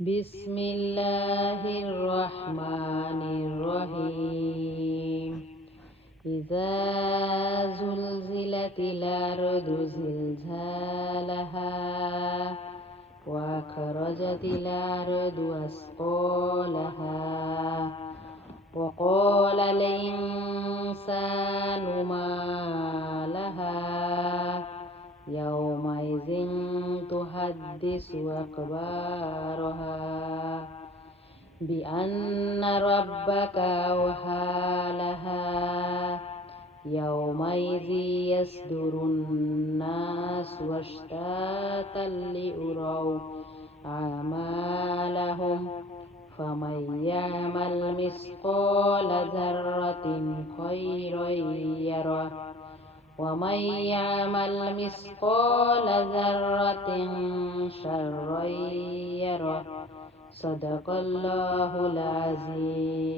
بسم الله الرحمن الرحيم إذا زلزلت الأرض زلزالها وأخرجت الأرض أثقالها وقال الإنسان ما لها يومئذ تحدث أخبارها بأن ربك أوحى لها يومئذ يصدر الناس أشتاتا ليروا أعمالهم فمن يعمل مثقال ذرة خيرا يره ومن يعمل مثقال ذرة شرا يره صدق الله العظيم.